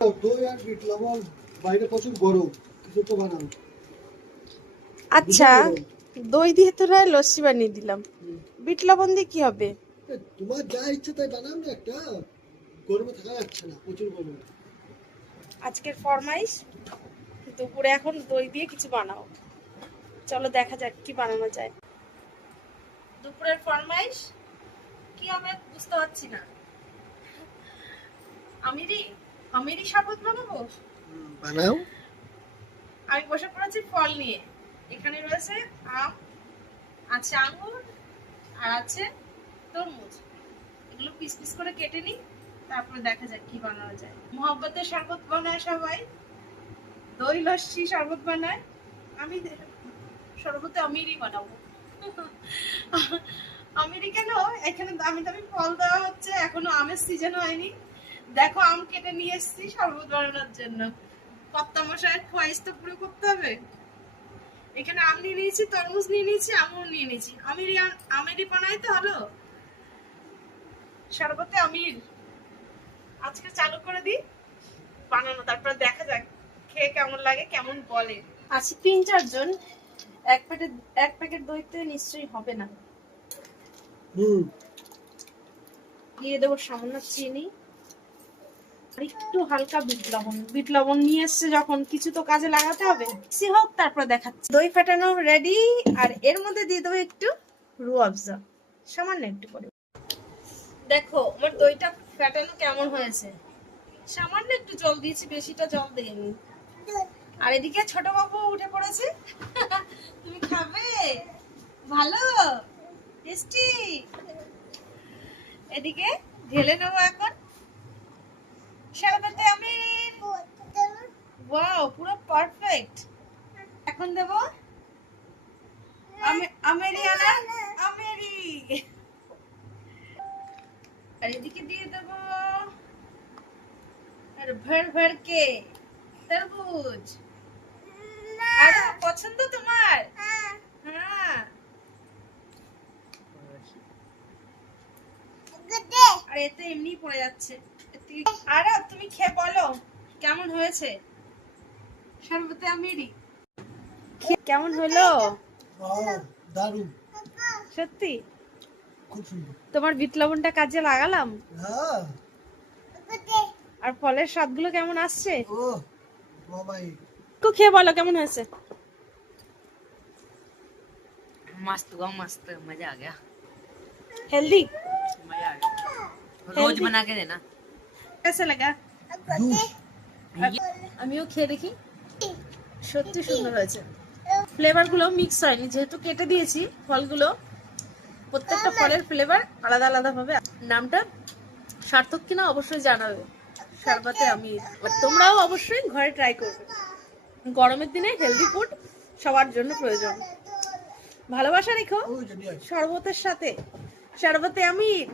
দই আর বিট লবণ, বাইরে প্রচুর গরম, কিছু তো বানাও। আচ্ছা, দই দিয়ে তো নয় লস্যি বানিয়ে দিলাম, বিট লবণ দিয়ে কি হবে? তোমার যা ইচ্ছে তাই বানাও না একটা, গরমে থাকা যাচ্ছে না, প্রচুর গরম। আজকের ফরমাইশ দুপুরে এখন দই দিয়ে কিছু বানাও। চলো দেখা যাক কি বানানো যায়। দুপুরের ফরমাইশ কি হবে বুঝতে পারছি না। আমিরি আমিরি শরবত বানাবো। বানাও। আমি বসে পড়েছি ফল নিয়ে। এখানে রয়েছে আম, আছে আঙ্গুর, আর আছে তরমুজ। এগুলো পিস পিস করে কেটে নিই, তারপরে দেখা যাক কি বানানো যায়। মোহাব্বতের শরবত বানায় সবাই, দই লস্যি শরবত বানায়, আমি শরবতে আমিরই বানাবো। আমিরই কেন? এখানে দামি দামি ফল দেওয়া হচ্ছে, এখনো আমের সিজন হয়নি। দেখো আম কেটে নিয়ে এসেছি শরবত বানানোর জন্য। কর্তা মশাইয়ের খোয়াইশ তো পুরো করতে হবে। এখানে আম নিয়ে নিয়েছি, তরমুজ নিয়ে নিয়েছি, আঙুর নিয়ে নিয়েছি। আমিরই বানাই তো হলো শরবতে আমির। আজকে চালু করে দিই বানানো, তারপরে দেখা যাক খেয়ে কেমন লাগে, কেমন বলে। আছি 3-4 জন, এক প্যাকেট দইতে নিশ্চয়ই হবে না। দিয়ে দেবো সামান্য চিনি, একটু হালকা বিট লবণ নিয়ে এসছে যখন, কিছু তো কাজে লাগাতে হবে। সে হোক, তারপর দেখাচ্ছি। দই ফাটানো রেডি, আর এর মধ্যে দিয়ে দেবো একটু রুয়াবজা, সামান্য একটু করে। দেখো আমার দইটা ফাটানো কেমন হয়েছে। সামান্য একটু জল দিয়েছি, বেশিটা জল দিইনি। আর এদিকে ছোট বাবু উঠে পড়েছে। তুমি খাবে? ভালো টেস্টি। এদিকে ঢেলে নেবো এখন শরবতে আমির। ওয়াও, পুরো পারফেক্ট। এখন দেব আমেরিয়ানা আমেরি। আর এদিকে দিয়ে দেব আর ভর ভর কে তরমুজ। আর পছন্দ তোমার? হ্যাঁ। আর এতে এমনি পড়ে যাচ্ছে। আর তুমি খেয়ে বলো কেমন হয়েছে শরবতে আমিরি। কেমন হলো? দারুণ, সত্যি খুব সুন্দর। তোমার বিট লবণটা কাজে লাগালাম। হ্যাঁ। আর ফলের স্বাদগুলো কেমন আসছে? ও বাবাই, একটু খেয়ে বলো কেমন হয়েছে। मस्त हुआ मस्त मजा आ गया हेल्दी मजा आ गया रोज बना के देना कैसा लगा? জুস। আমিও খেয়ে দেখি, সত্যি সুন্দর হয়েছে। ফ্লেভার গুলো মিক্স হয়নি, যেহেতু কেটে দিয়েছি ফলগুলো, প্রত্যেকটা ফলের ফ্লেভার আলাদা আলাদা ভাবে। নামটা সার্থক কিনা অবশ্যই জানাবে শরবতে আমির। আর তোমরাও অবশ্যই ঘরে ট্রাই করবে। গরমের দিনে হেলদি ফুড সবার জন্য প্রয়োজন। ভালোবাসা রেখো শরবতের সাথে। শরবতে আমির।